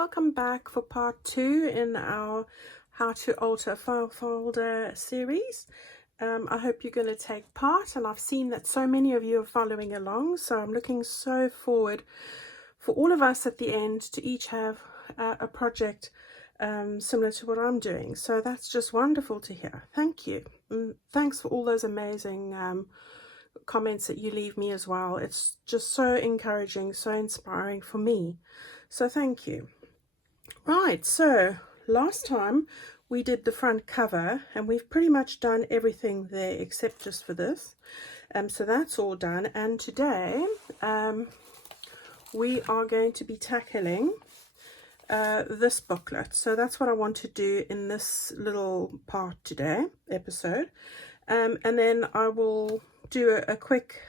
welcome back for part 2 in our how to alter a file folder series. I hope you're going to take part, and I've seen that so many of you are following along, so I'm looking so forward for all of us at the end to each have a project similar to what I'm doing. So that's just wonderful to hear. Thank you. Thanks for all those amazing comments that you leave me as well. It's just so encouraging, so inspiring for me. So thank you. Right, so last time we did the front cover, and we've pretty much done everything there except just for this. So that's all done, and today we are going to be tackling this booklet. So that's what I want to do in this little part today, episode. And then I will do a quick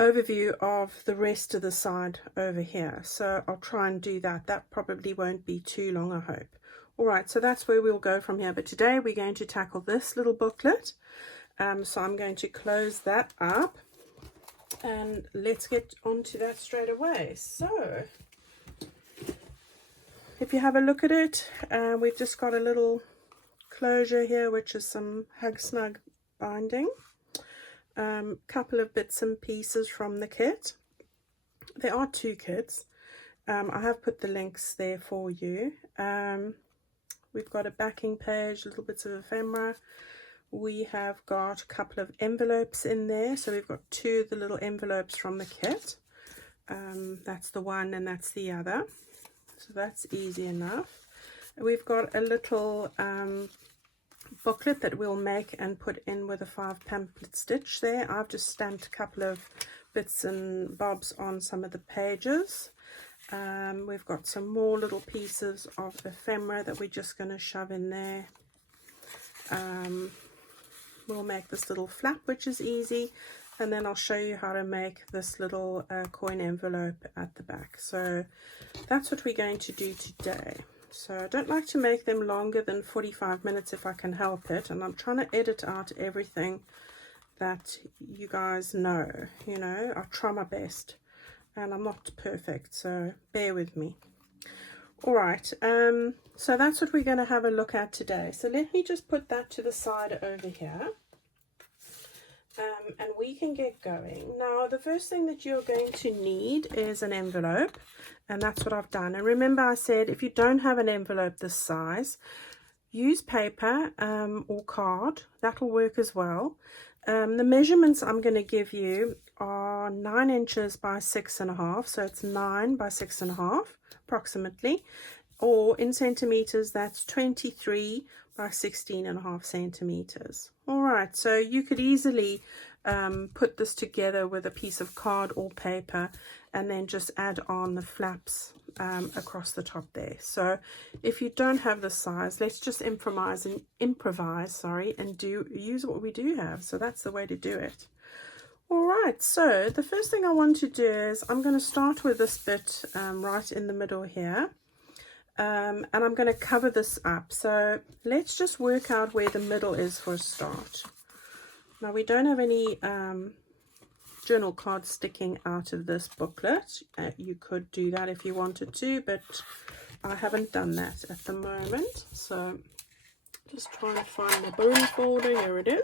overview of the rest of the side over here. So I'll try and do that. That probably won't be too long, I hope. All right, so that's where we'll go from here. But today we're going to tackle this little booklet. So I'm going to close that up, and let's get on to that straight away. So if you have a look at it, we've just got a little closure here, which is some hug snug binding, couple of bits and pieces from the kit. There are 2 kits. I have put the links there for you. We've got a backing page, little bits of ephemera. We have got a couple of envelopes in there, so we've got 2 of the little envelopes from the kit. That's the one and that's the other, so that's easy enough. We've got a little booklet that we'll make and put in with a 5 pamphlet stitch there. I've just stamped a couple of bits and bobs on some of the pages. We've got some more little pieces of ephemera that we're just going to shove in there. We'll make this little flap, which is easy, and then I'll show you how to make this little coin envelope at the back. So that's what we're going to do today. So I don't like to make them longer than 45 minutes if I can help it, and I'm trying to edit out everything that you guys know. You know, I try my best, and I'm not perfect, so bear with me. All right, so that's what we're going to have a look at today. So let me just put that to the side over here, and we can get going. Now, the first thing that you're going to need is an envelope, and that's what I've done. And remember, I said if you don't have an envelope this size, use paper or card. That'll work as well. The measurements I'm going to give you are 9 inches by 6.5, so it's 9 by 6.5 approximately, or in centimeters that's 23 by 16.5 centimeters. All right, so you could easily put this together with a piece of card or paper, and then just add on the flaps across the top there. So if you don't have the size, let's just improvise and use what we do have. So that's the way to do it. All right, so the first thing I want to do is I'm going to start with this bit right in the middle here, and I'm going to cover this up. So let's just work out where the middle is for a start. Now, we don't have any journal cards sticking out of this booklet. You could do that if you wanted to, but I haven't done that at the moment. So just trying to find my bone folder. Here it is.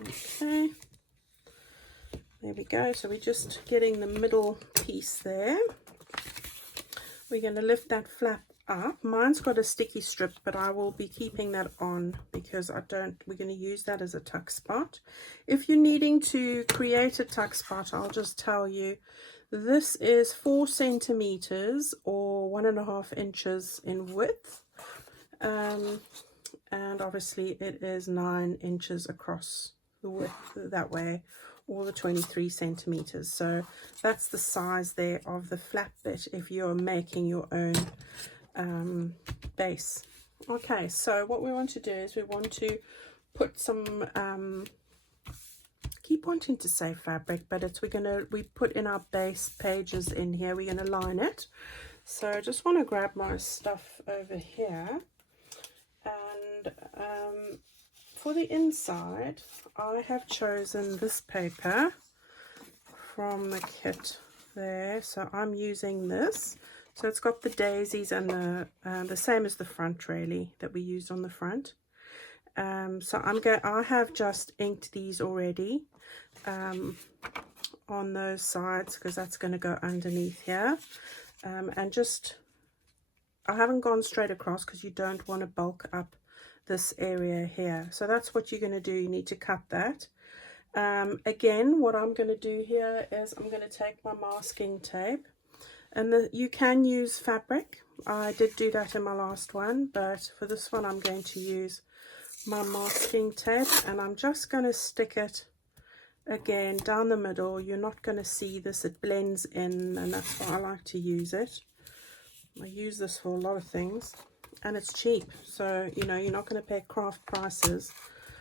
Okay. There we go. So we're just getting the middle piece there. We're going to lift that flap up. Mine's got a sticky strip, but I will be keeping that on because we're going to use that as a tuck spot. If you're needing to create a tuck spot, I'll just tell you this is 4 centimeters or 1.5 inches in width. And obviously it is 9 inches across the width that way, or the 23 centimeters. So that's the size there of the flap bit if you're making your own base. Okay, so what we want to do is we want to put some keep wanting to say fabric, but it's we put in our base pages in here. We're going to line it. So I just want to grab my stuff over here, and for the inside I have chosen this paper from the kit there. So I'm using this. So it's got the daisies and the same as the front really that we used on the front. So I have just inked these already on those sides because that's going to go underneath here. And just, I haven't gone straight across because you don't want to bulk up this area here. So that's what you're going to do. You need to cut that. Again, what I'm going to do here is I'm going to take my masking tape, and you can use fabric. I did do that in my last one, but for this one I'm going to use my masking tape, and I'm just going to stick it again down the middle. You're not going to see this, it blends in, and that's why I like to use it. I use this for a lot of things, and it's cheap, so you know, you're not going to pay craft prices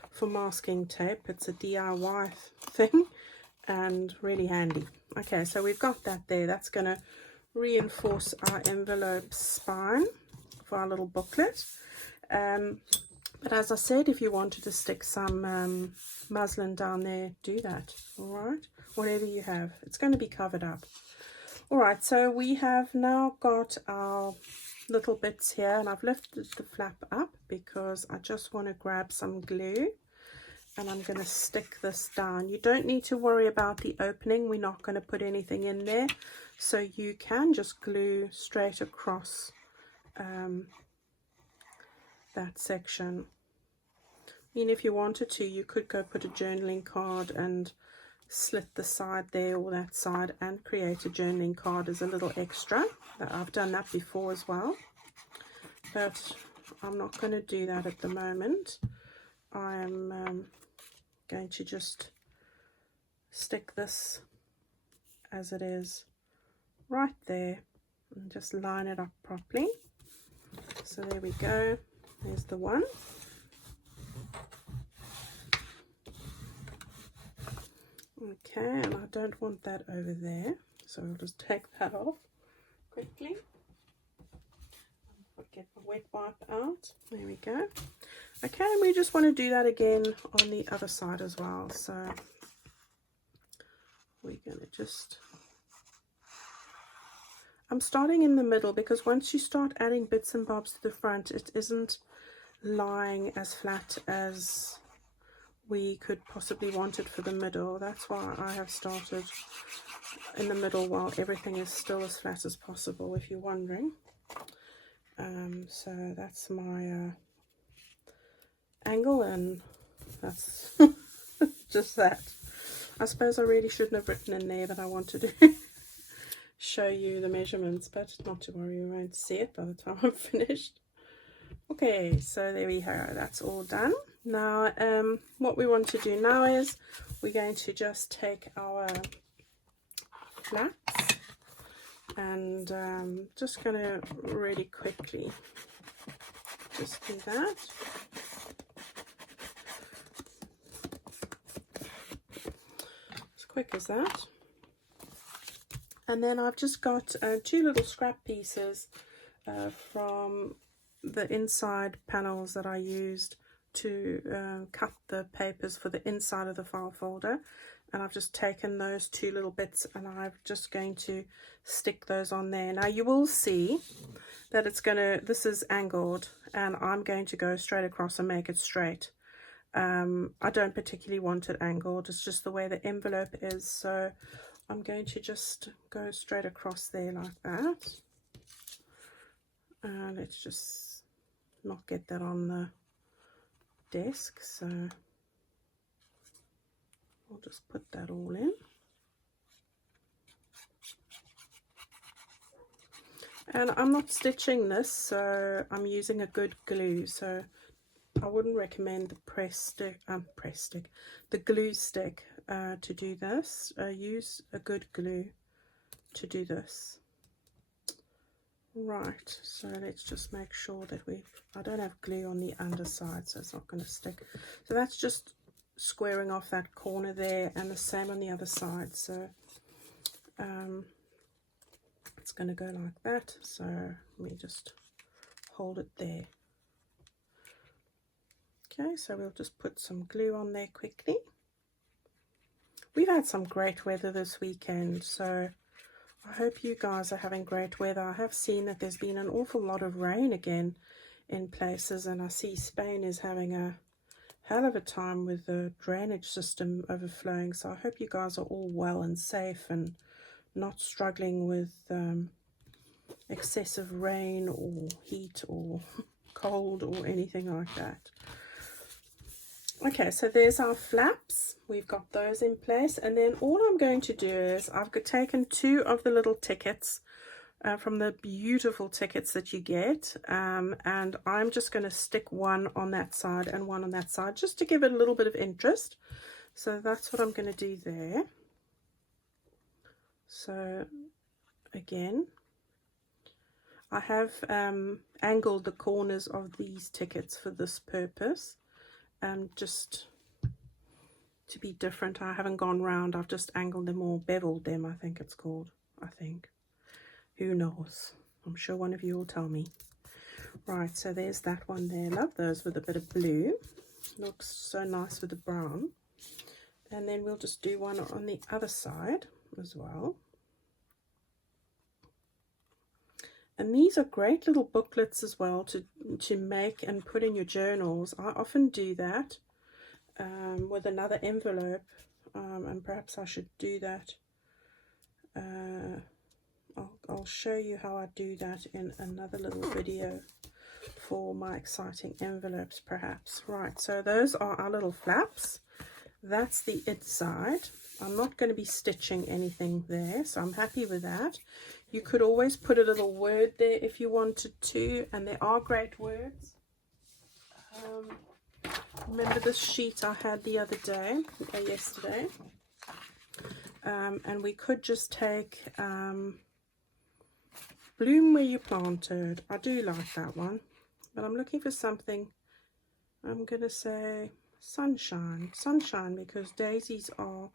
for masking tape. It's a DIY thing and really handy. Okay, so we've got that there. That's going to reinforce our envelope spine for our little booklet. But as I said, if you wanted to stick some muslin down there, do that. All right, whatever you have, it's going to be covered up. All right, so we have now got our little bits here, and I've lifted the flap up because I just want to grab some glue, and I'm going to stick this down. You don't need to worry about the opening. We're not going to put anything in there, so you can just glue straight across that section. I mean, if you wanted to, you could go put a journaling card and slit the side there or that side and create a journaling card as a little extra. I've done that before as well, but I'm not going to do that at the moment. I am going to just stick this as it is right there and just line it up properly. So there we go, there's the one. Okay, and I don't want that over there, so I'll just take that off quickly. I'll get my wet wipe out. There we go. Okay, and we just want to do that again on the other side as well. So we're going to just... I'm starting in the middle because once you start adding bits and bobs to the front, it isn't lying as flat as we could possibly want it for the middle. That's why I have started in the middle while everything is still as flat as possible, if you're wondering. So that's my angle, and that's just that. I suppose I really shouldn't have written in there, but I wanted to show you the measurements, but not to worry, you won't see it by the time I'm finished. Okay, so there we go, that's all done. Now what we want to do now is we're going to just take our flaps and just going to really quickly just do that. As quick as that. And then I've just got two little scrap pieces from the inside panels that I used to cut the papers for the inside of the file folder, and I've just taken those two little bits and I'm just going to stick those on there. Now you will see that it's gonna, this is angled, and I'm going to go straight across and make it straight. I don't particularly want it angled, it's just the way the envelope is, so I'm going to just go straight across there like that. Let's just not get that on the desk, so I'll just put that all in. And I'm not stitching this, so I'm using a good glue, so I wouldn't recommend the the glue stick to do this. Use a good glue to do this. Right, so let's just make sure that I don't have glue on the underside, so it's not going to stick. So that's just squaring off that corner there, and the same on the other side. So it's going to go like that. So let me just hold it there. Okay, so we'll just put some glue on there quickly. We've had some great weather this weekend, so I hope you guys are having great weather. I have seen that there's been an awful lot of rain again in places, and I see Spain is having a hell of a time with the drainage system overflowing. So I hope you guys are all well and safe and not struggling with excessive rain or heat or cold or anything like that. Okay, so there's our flaps. We've got those in place, and then all I'm going to do is I've taken 2 of the little tickets from the beautiful tickets that you get, and I'm just going to stick one on that side and one on that side just to give it a little bit of interest. So that's what I'm going to do there. So again, I have angled the corners of these tickets for this purpose, just to be different. I haven't gone round, I've just angled them or beveled them, I think it's called. I think. Who knows? I'm sure one of you will tell me. Right, so there's that one there. Love those with a bit of blue. Looks so nice with the brown. And then we'll just do one on the other side as well. And these are great little booklets as well to make and put in your journals. I often do that with another envelope, and perhaps I should do that. I'll show you how I do that in another little video for my exciting envelopes perhaps. Right, so those are our little flaps. That's the inside. I'm not going to be stitching anything there, so I'm happy with that. You could always put a little word there if you wanted to, and there are great words. Remember this sheet I had the other day, yesterday? And we could just take Bloom Where You Planted. I do like that one, but I'm looking for something. I'm going to say sunshine, because daisies are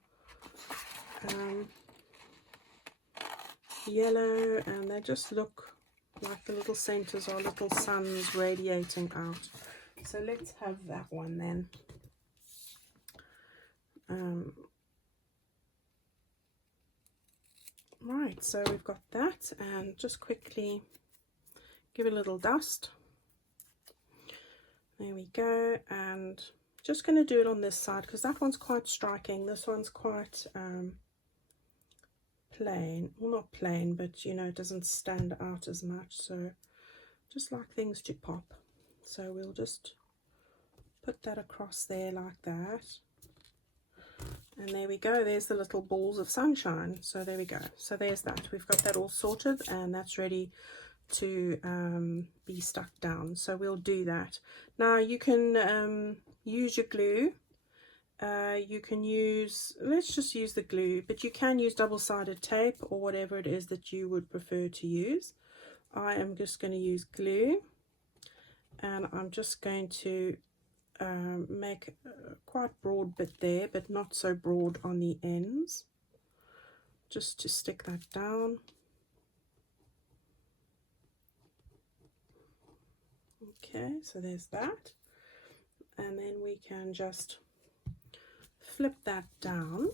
yellow and they just look like the little centers are little suns radiating out. So let's have that one then. Right, so we've got that, and just quickly give it a little dust. There we go, and just going to do it on this side because that one's quite striking. This one's quite plain. Well, not plain, but you know, it doesn't stand out as much, so just like things to pop. So we'll just put that across there like that. And there we go, there's the little balls of sunshine. So there we go. So there's that. We've got that all sorted, and that's ready to be stuck down. So we'll do that. Now you can use your glue. You can use, let's just use the glue, but you can use double-sided tape or whatever it is that you would prefer to use. I am just going to use glue, and I'm just going to make a quite broad bit there, but not so broad on the ends, just to stick that down. Okay, so there's that, and then we can just flip that down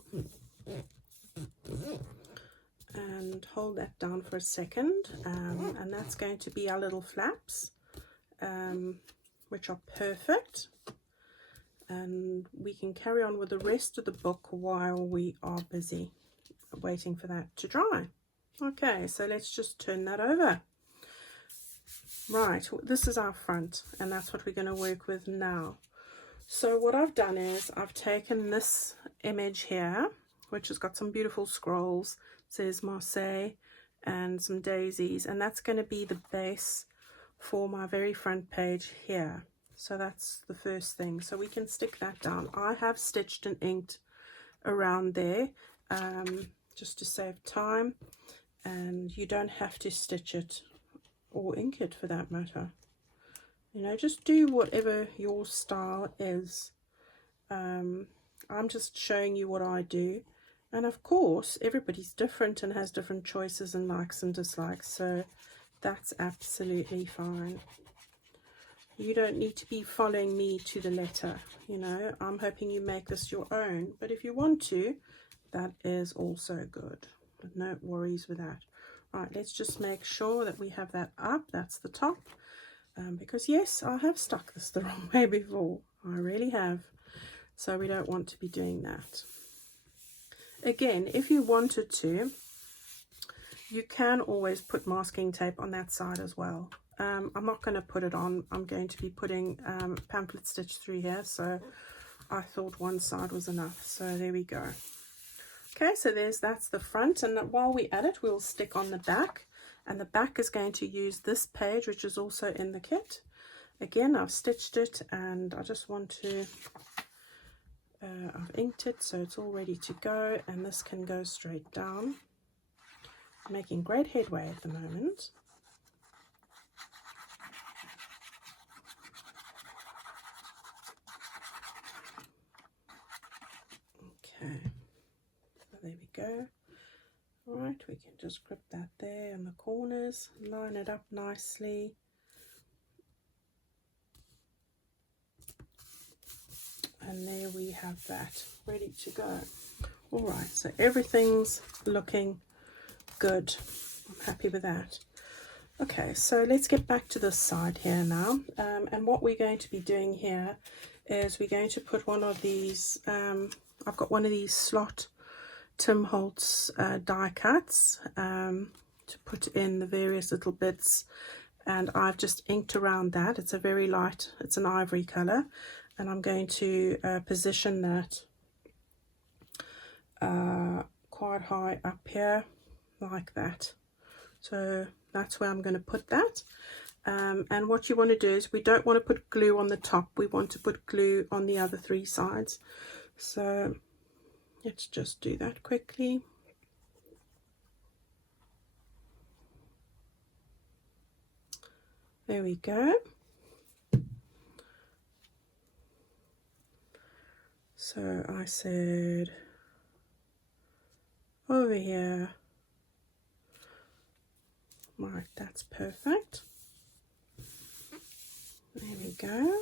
and hold that down for a second, and that's going to be our little flaps, which are perfect, and we can carry on with the rest of the book while we are busy waiting for that to dry. Okay, so let's just turn that over. Right, this is our front, and that's what we're going to work with now. So what I've done is I've taken this image here, which has got some beautiful scrolls, says Marseille and some daisies, and that's going to be the base for my very front page here. So that's the first thing, so we can stick that down. I have stitched and inked around there just to save time, and you don't have to stitch it or ink it for that matter. You know, just do whatever your style is. I'm just showing you what I do, and of course everybody's different and has different choices and likes and dislikes, so that's absolutely fine. You don't need to be following me to the letter, you know. I'm hoping you make this your own, but if you want to, that is also good. No worries with that. Right, let's just make sure that we have that up. That's the top. Because yes, I have stuck this the wrong way before. I really have. So we don't want to be doing that. Again, if you wanted to, you can always put masking tape on that side as well. I'm not going to put it on. I'm going to be putting pamphlet stitch through here, so I thought one side was enough. So there we go. Okay, so that's the front, and while we're at it, we'll stick on the back, and the back is going to use this page, which is also in the kit. Again, I've stitched it, and I just want to I've inked it, so it's all ready to go, and this can go straight down. Making great headway at the moment. Okay, so there we go. All right, we can just grip that there in the corners, line it up nicely. And there we have that ready to go. All right, so everything's looking good. I'm happy with that. Okay, so let's get back to this side here now. And what we're going to be doing here is we're going to put one of these, I've got one of these slot Tim Holtz die cuts to put in the various little bits, and I've just inked around that. It's a very light, it's an ivory color, and I'm going to position that quite high up here like that. So that's where I'm going to put that. And what you want to do is, we don't want to put glue on the top, we want to put glue on the other three sides. So let's just do that quickly. There we go. So I said over here. Right, that's perfect. There we go.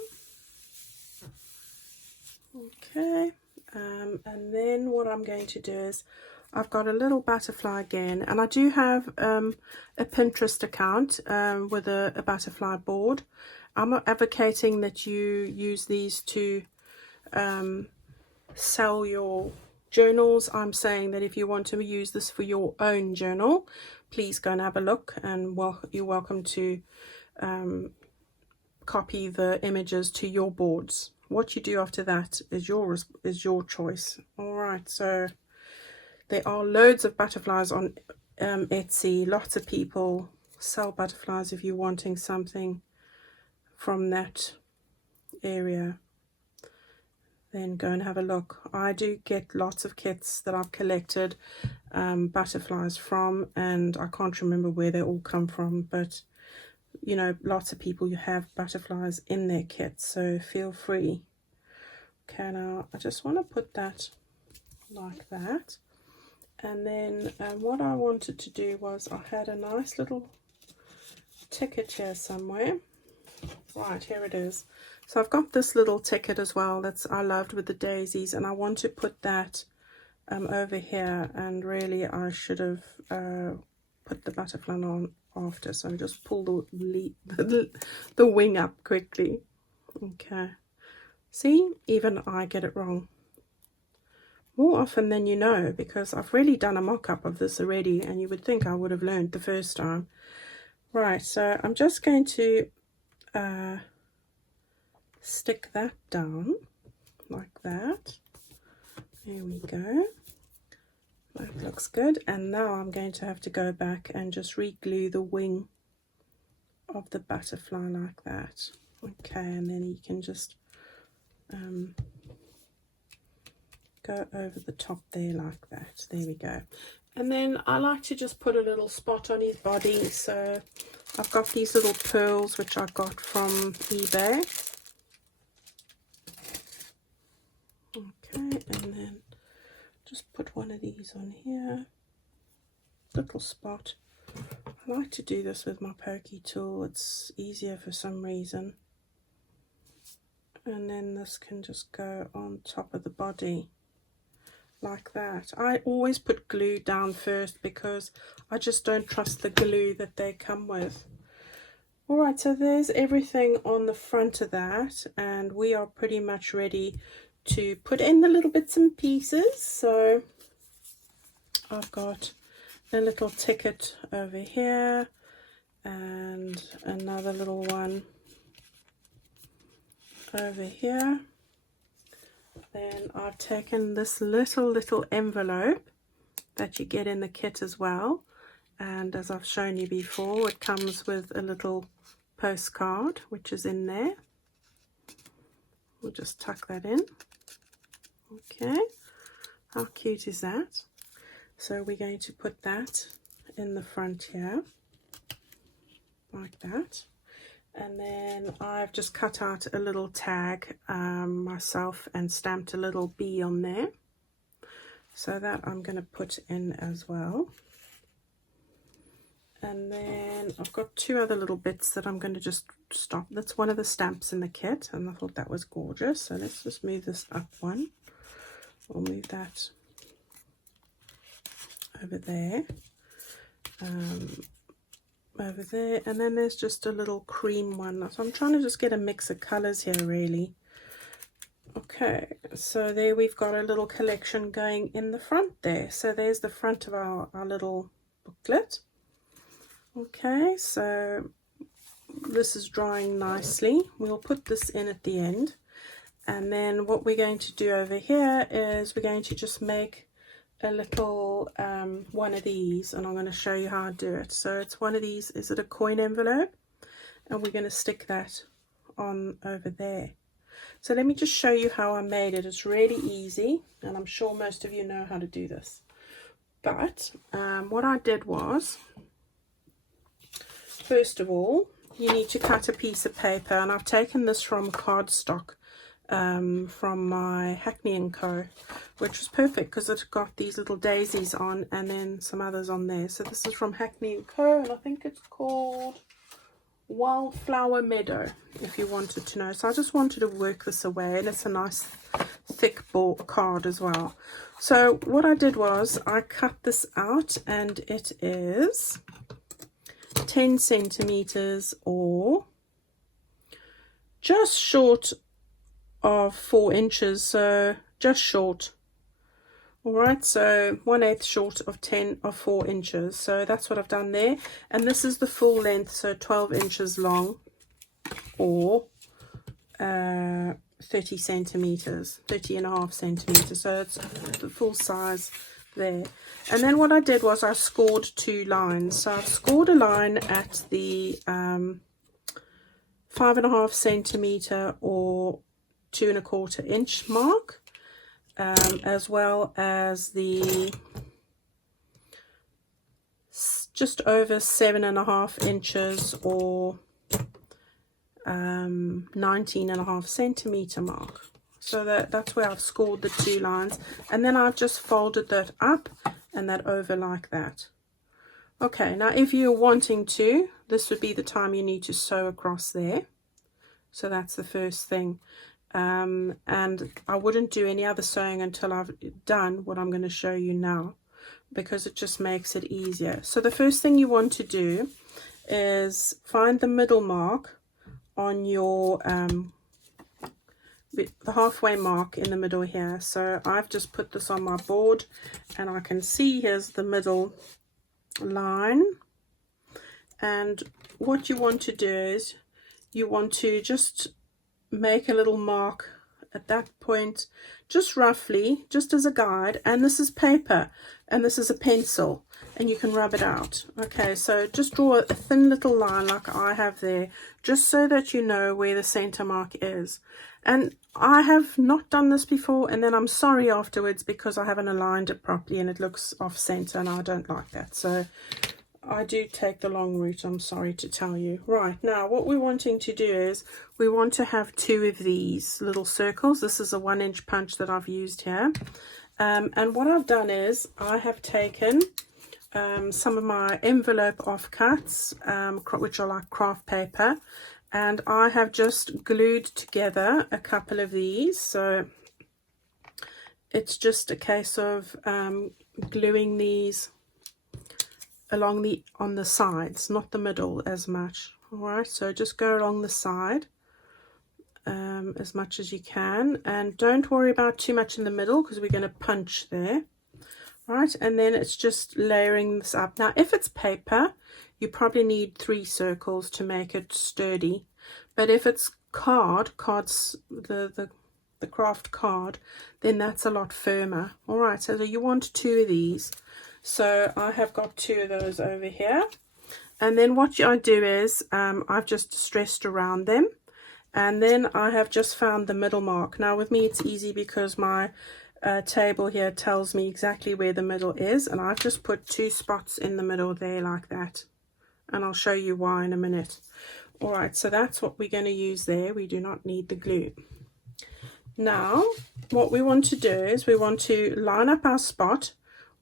Okay, and then what I'm going to do is, I've got a little butterfly again, and I do have a Pinterest account with a butterfly board. I'm not advocating that you use these to sell your journals. I'm saying that if you want to use this for your own journal, please go and have a look, and you're welcome to copy the images to your boards. What you do after that is your choice. All right, so there are loads of butterflies on Etsy. Lots of people sell butterflies if you're wanting something from that area. Then go and have a look. I do get lots of kits that I've collected butterflies from, and I can't remember where they all come from, but you know, lots of people you have butterflies in their kits, so feel free. Okay, now I just want to put that like that, and then what I wanted to do was, I had a nice little ticket here somewhere. Right, here it is. So I've got this little ticket as well that's I loved with the daisies, and I want to put that over here, and really I should have put the butterfly on after, so just pull the wing up quickly. Okay, see, even I get it wrong more often than you know, because I've really done a mock-up of this already, and you would think I would have learned the first time. Right, so I'm just going to stick that down like that. There we go. That looks good. And now I'm going to have to go back and just re-glue the wing of the butterfly like that. Okay, and then you can just go over the top there like that. There we go. And then I like to just put a little spot on his body. So I've got these little pearls which I got from eBay. Okay, and then just put one of these on here, little spot. I like to do this with my pokey tool, it's easier for some reason. And then this can just go on top of the body like that. I always put glue down first because I just don't trust the glue that they come with. Alright, so there's everything on the front of that, and we are pretty much ready to put in the little bits and pieces. So I've got a little ticket over here and another little one over here. Then I've taken this little envelope that you get in the kit as well, and as I've shown you before, it comes with a little postcard which is in there. We'll just tuck that in. Okay, how cute is that? So we're going to put that in the front here like that. And then I've just cut out a little tag myself and stamped a little bee on there. So that I'm going to put in as well. And then I've got two other little bits that I'm going to just stop. That's one of the stamps in the kit, and I thought that was gorgeous. So let's just move this up one. We'll move that over there. Over there, and then there's just a little cream one, so I'm trying to just get a mix of colors here really. Okay, so there we've got a little collection going in the front there. So there's the front of our little booklet. Okay, so this is drying nicely. We'll put this in at the end, and then what we're going to do over here is we're going to just make a little one of these, and I'm going to show you how I do it. So it's one of these, is it a coin envelope, and we're going to stick that on over there. So let me just show you how I made it. It's really easy, and I'm sure most of you know how to do this, but what I did was, first of all, you need to cut a piece of paper, and I've taken this from cardstock from my Hackney & Co, which was perfect because it's got these little daisies on and then some others on there. So this is from Hackney & Co, and I think it's called Wildflower Meadow, if you wanted to know. So I just wanted to work this away, and it's a nice thick card as well. So what I did was I cut this out, and it is 10 centimeters or just short of 4 inches, so just short. All right, so 1/8 short of 4 inches. So that's what I've done there, and this is the full length, so 12 inches long or 30 centimeters, 30.5 centimeters. So it's the full size there. And then what I did was I scored 2 lines. So I've scored a line at the 5.5 centimeter or 2.25 inch mark, as well as the just over 7.5 inches or 19.5 centimeter mark. So that's where I've scored the 2 lines, and then I've just folded that up and that over like that. Okay, now if you're wanting to, this would be the time you need to sew across there. So that's the first thing. And I wouldn't do any other sewing until I've done what I'm going to show you now, because it just makes it easier. So the first thing you want to do is find the middle mark on your the halfway mark in the middle here. So I've just put this on my board, and I can see here's the middle line, and what you want to do is you want to just make a little mark at that point, just roughly, just as a guide. And this is paper, and this is a pencil, and you can rub it out. Okay, so just draw a thin little line like I have there, just so that you know where the center mark is. And I have not done this before, and then I'm sorry afterwards because I haven't aligned it properly and it looks off center, and I don't like that. So I do take the long route, I'm sorry to tell you. Right, now what we're wanting to do is we want to have 2 of these little circles. This is a 1-inch punch that I've used here. And what I've done is I have taken some of my envelope offcuts, which are like craft paper, and I have just glued together a couple of these. So it's just a case of gluing these along on the sides, not the middle as much. All right, so just go along the side as much as you can, and don't worry about too much in the middle because we're going to punch there. Right, and then it's just layering this up. Now if it's paper, you probably need 3 circles to make it sturdy, but if it's cards, the craft card, then that's a lot firmer. All right, so you want 2 of these, so I have got 2 of those over here. And then what I do is I've just stressed around them, and then I have just found the middle mark. Now with me it's easy because my table here tells me exactly where the middle is, and I've just put 2 spots in the middle there like that, and I'll show you why in a minute. All right, so that's what we're going to use there. We do not need the glue. Now what we want to do is we want to line up our spot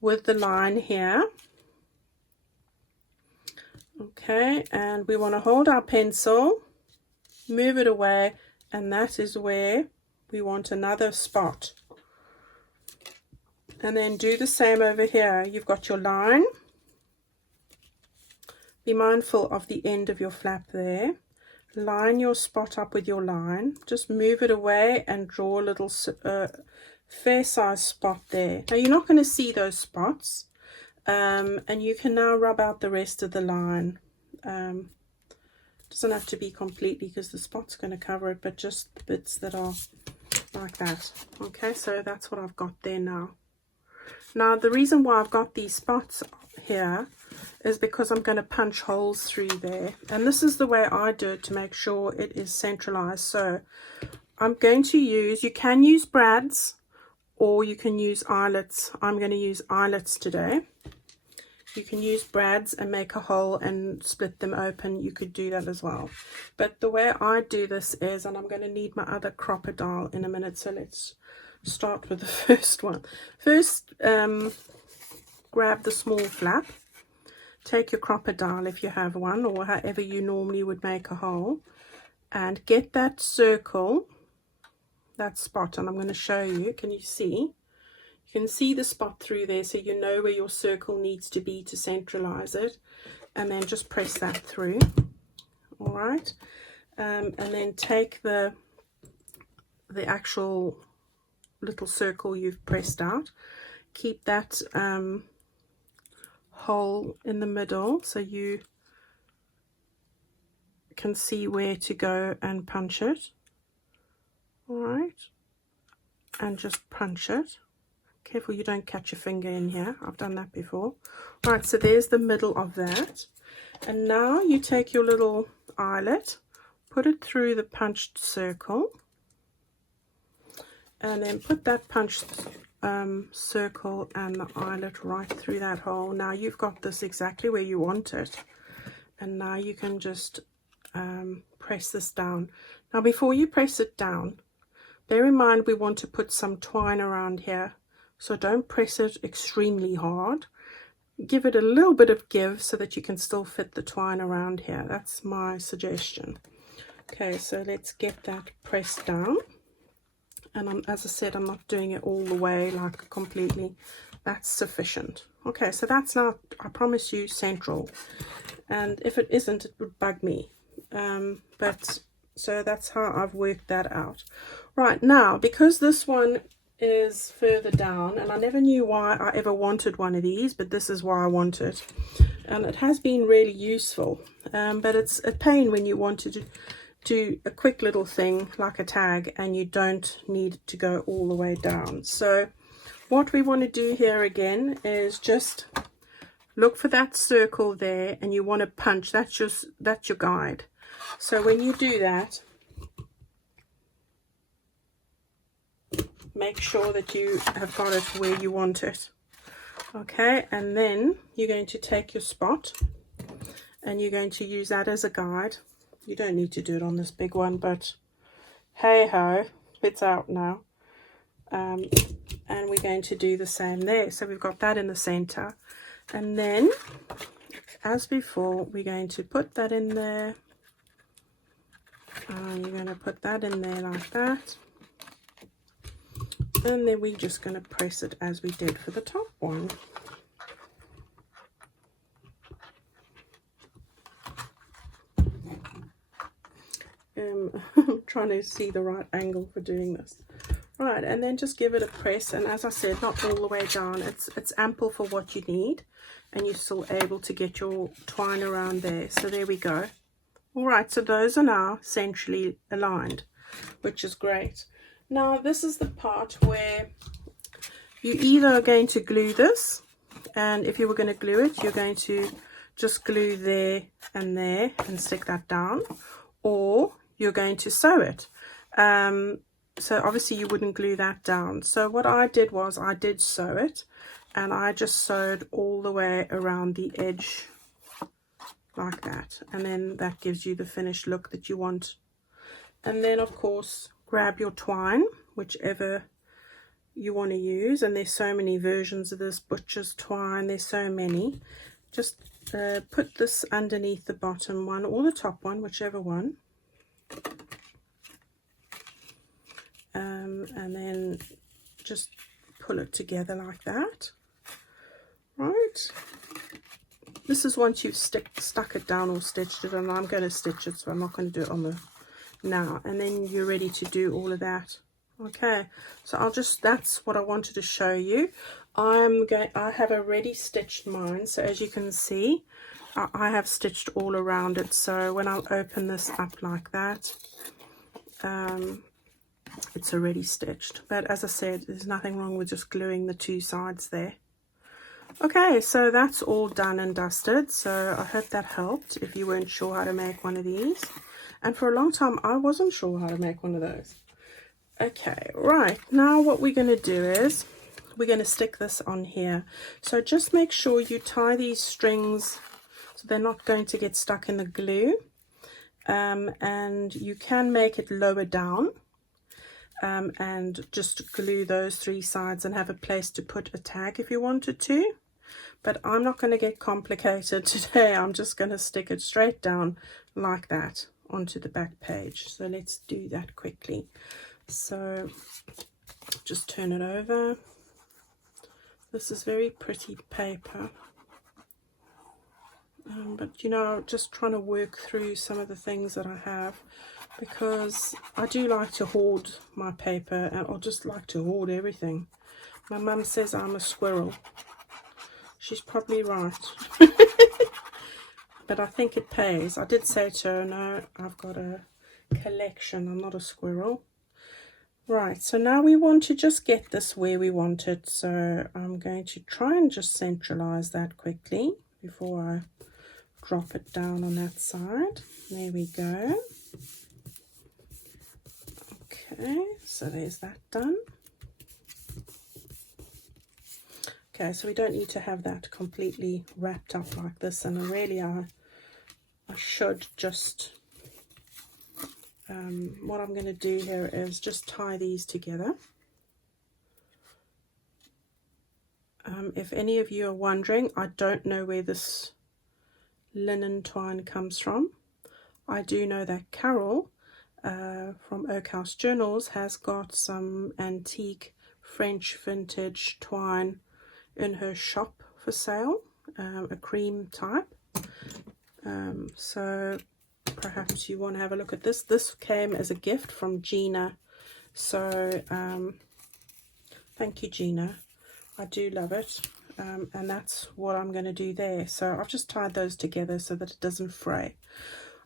with the line here. Okay, and we want to hold our pencil, move it away, and that is where we want another spot. And then do the same over here. You've got your line. Be mindful of the end of your flap there. Line your spot up with your line. Just move it away and draw a little fair size spot there. Now you're not going to see those spots. And you can now rub out the rest of the line. Doesn't have to be completely because the spot's going to cover it, but just the bits that are like that. Okay, so that's what I've got there now. Now the reason why I've got these spots here is because I'm going to punch holes through there, and this is the way I do it to make sure it is centralized. So I'm going to use, you can use brads or you can use eyelets. I'm going to use eyelets today. You can use brads and make a hole and split them open. You could do that as well. But the way I do this is, and I'm going to need my other crocodile in a minute, so let's start with the first one. First, grab the small flap. Take your crocodile if you have one, or however you normally would make a hole, and get that circle, that spot, and I'm going to show you. Can you see? You can see the spot through there, so you know where your circle needs to be to centralize it, and then just press that through. All right, and then take the actual little circle you've pressed out. Keep that hole in the middle so you can see where to go and punch it. All right, and just punch it. Careful you don't catch your finger in here. I've done that before. All right, so there's the middle of that. And now you take your little eyelet, put it through the punched circle, and then put that punched circle and the eyelet right through that hole. Now you've got this exactly where you want it. And now you can just press this down. Now before you press it down, bear in mind we want to put some twine around here. So don't press it extremely hard. Give it a little bit of give so that you can still fit the twine around here. That's my suggestion. Okay, so let's get that pressed down. And as I said, I'm not doing it all the way, like completely. That's sufficient. Okay, so that's now, I promise you, central. And if it isn't, it would bug me. So that's how I've worked that out. Right, now, because this one is further down, and I never knew why I ever wanted one of these, but this is why I want it, and it has been really useful, but it's a pain when you want to do a quick little thing like a tag and you don't need to go all the way down. So what we want to do here again is just look for that circle there, and you want to punch. That's your guide. So when you do that, make sure that you have got it where you want it. Okay, and then you're going to take your spot and you're going to use that as a guide. You don't need to do it on this big one, but hey ho, it's out now. And we're going to do the same there. So we've got that in the center, and then as before we're going to put that in there. You're going to put that in there like that. And then we're just going to press it as we did for the top one. I'm trying to see the right angle for doing this. Right, and then just give it a press, and as I said, not all the way down. It's ample for what you need, and you're still able to get your twine around there. So there we go. All right, so those are now centrally aligned, which is great. Now this is the part where you either are going to glue this, and if you were going to glue it, you're going to just glue there and stick that down, or you're going to sew it. So obviously you wouldn't glue that down. So what I did was I did sew it, and I just sewed all the way around the edge like that, and then that gives you the finished look that you want. And then of course grab your twine, whichever you want to use, and there's so many versions of this, butcher's twine, there's so many. Just put this underneath the bottom one or the top one, whichever one, and then just pull it together like that. Right, this is once you've stuck it down or stitched it, and I'm going to stitch it, so I'm not going to do it on the now. And then you're ready to do all of that. Okay, so that's what I wanted to show you. I have already stitched mine, so as you can see, I have stitched all around it. So when I'll open this up like that, it's already stitched. But as I said, there's nothing wrong with just gluing the two sides there. Okay, so that's all done and dusted. So I hope that helped if you weren't sure how to make one of these. And for a long time, I wasn't sure how to make one of those. Okay, right, now what we're going to do is we're going to stick this on here. So just make sure you tie these strings so they're not going to get stuck in the glue. And you can make it lower down and just glue those three sides and have a place to put a tag if you wanted to. But I'm not going to get complicated today. I'm just going to stick it straight down like that onto the back page. So let's do that quickly. So just turn it over. This is very pretty paper, but you know, just trying to work through some of the things that I have, because I do like to hoard my paper, and I just like to hoard everything. My mum says I'm a squirrel. She's probably right. But I think it pays. I did say to her, no, I've got a collection, I'm not a squirrel. Right, so now we want to just get this where we want it. So I'm going to try and just centralize that quickly before I drop it down on that side. There we go. Okay, so there's that done. Okay, so we don't need to have that completely wrapped up like this, and really I should just what I'm going to do here is just tie these together. If any of you are wondering, I don't know where this linen twine comes from. I do know that Carol from Oak House Journals has got some antique French vintage twine in her shop for sale, a cream type. So perhaps you want to have a look at this. This came as a gift from Gina, so thank you, Gina. I do love it, and that's what I'm going to do there. So I've just tied those together so that it doesn't fray.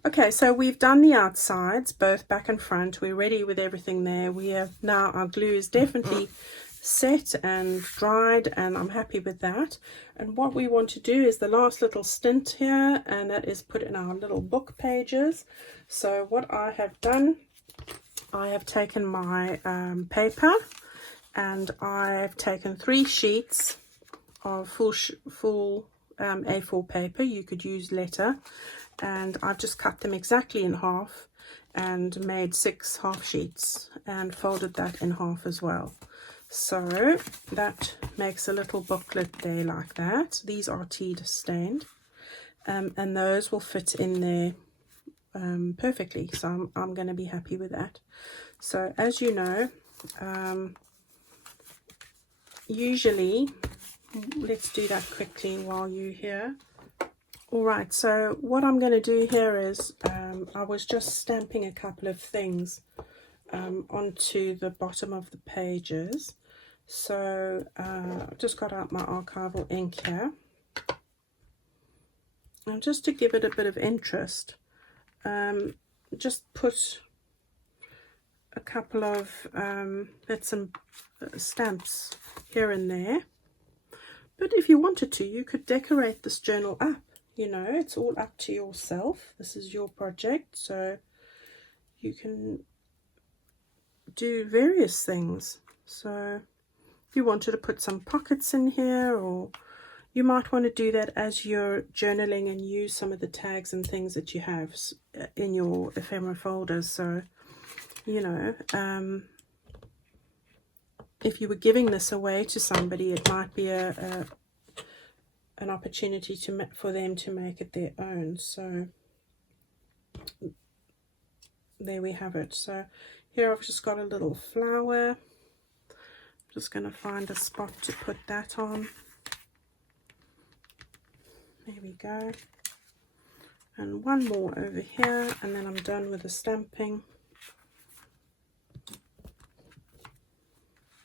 Okay, so we've done the outsides, both back and front. We're ready with everything there. We have now, our glue is definitely set and dried, and I'm happy with that. And what we want to do is the last little stint here, and that is put in our little book pages. So what I have done, I have taken my paper, and I've taken 3 sheets of full A4 paper. You could use letter, and I've just cut them exactly in half and made 6 half sheets and folded that in half as well. So that makes a little booklet there like that. These are tea stained, and those will fit in there perfectly. So I'm going to be happy with that. So as you know, usually, let's do that quickly while you're here. Alright, so what I'm going to do here is I was just stamping a couple of things onto the bottom of the pages. So I've just got out my archival ink here. And just to give it a bit of interest, just put a couple of bits and stamps here and there. But if you wanted to, you could decorate this journal up. You know, it's all up to yourself. This is your project, so you can do various things. So if you wanted to put some pockets in here, or you might want to do that as you're journaling and use some of the tags and things that you have in your ephemera folders. So, you know, if you were giving this away to somebody, it might be an opportunity for them to make it their own. So there we have it. So here I've just got a little flower. I'm just going to find a spot to put that on. There we go. And one more over here, and then I'm done with the stamping.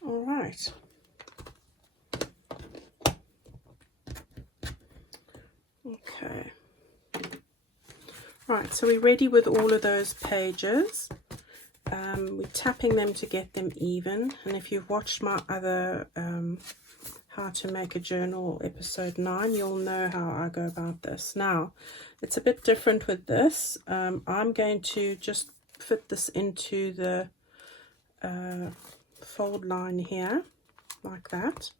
All right. Okay. Right, so we're ready with all of those pages. We're tapping them to get them even. And if you've watched my other How to Make a Journal episode 9, you'll know how I go about this. Now, it's a bit different with this. I'm going to just fit this into the fold line here, like that.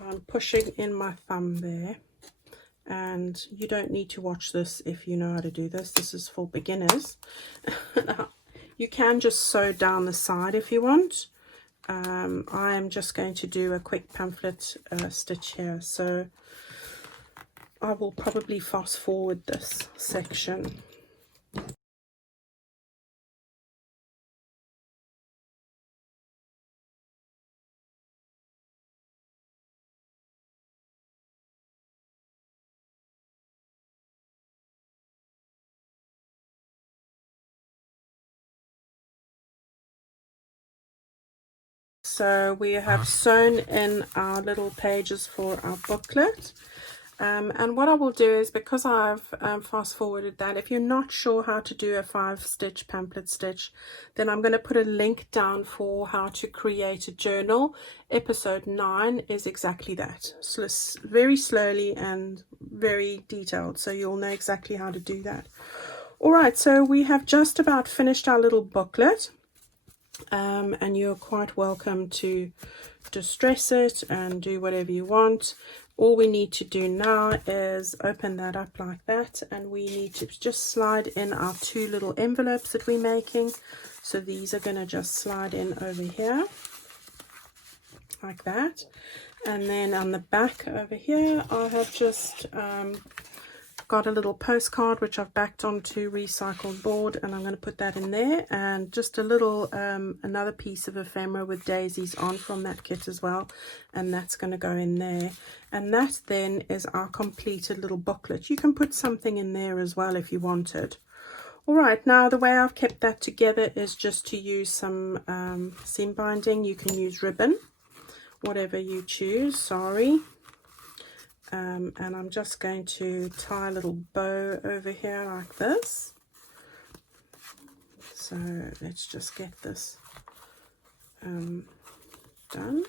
I'm pushing in my thumb there. And you don't need to watch this if you know how to do this. This is for beginners. You can just sew down the side if you want. I am just going to do a quick pamphlet stitch here, so I will probably fast forward this section. So we have sewn in our little pages for our booklet. And what I will do is, because I've fast forwarded that, if you're not sure how to do a 5-stitch pamphlet stitch, then I'm going to put a link down for how to create a journal. Episode 9 is exactly that. So very slowly and very detailed, so you'll know exactly how to do that. All right, so we have just about finished our little booklet. And you're quite welcome to distress it and do whatever you want. All we need to do now is open that up like that, and we need to just slide in our 2 little envelopes that we're making. So these are going to just slide in over here like that, and then on the back over here I have just got a little postcard which I've backed onto recycled board, and I'm going to put that in there, and just a little another piece of ephemera with daisies on from that kit as well, and that's going to go in there. And that then is our completed little booklet. You can put something in there as well if you wanted. All right, now the way I've kept that together is just to use some seam binding. You can use ribbon, whatever you choose, sorry. And I'm just going to tie a little bow over here like this. So let's just get this done.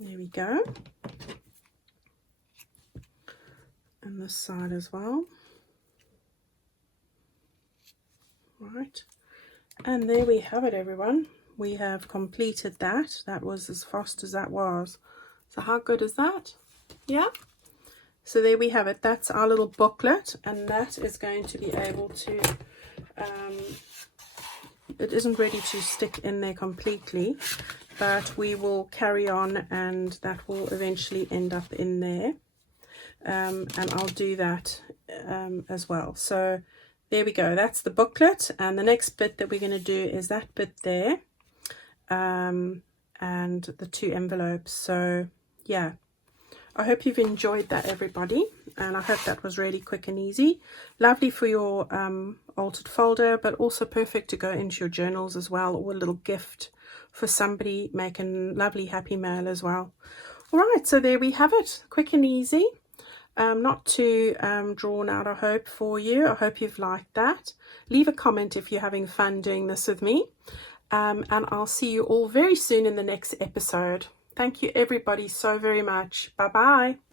There we go. And this side as well. Right. And there we have it, everyone. We have completed that. That was as fast as that was. So how good is that? Yeah. So there we have it. That's our little booklet, and that is going to be able to, it isn't ready to stick in there completely, but we will carry on, and that will eventually end up in there. And I'll do that as well. So there we go. That's the booklet, and the next bit that we're going to do is that bit there. and the 2 envelopes. So yeah, I hope you've enjoyed that, everybody, and I hope that was really quick and easy. Lovely for your altered folder, but also perfect to go into your journals as well, or a little gift for somebody, making lovely happy mail as well. All right, so there we have it, quick and easy. Not too drawn out, I hope, for you. I hope you've liked that. Leave a comment if you're having fun doing this with me, and I'll see you all very soon in the next episode. Thank you, everybody, so very much. Bye bye.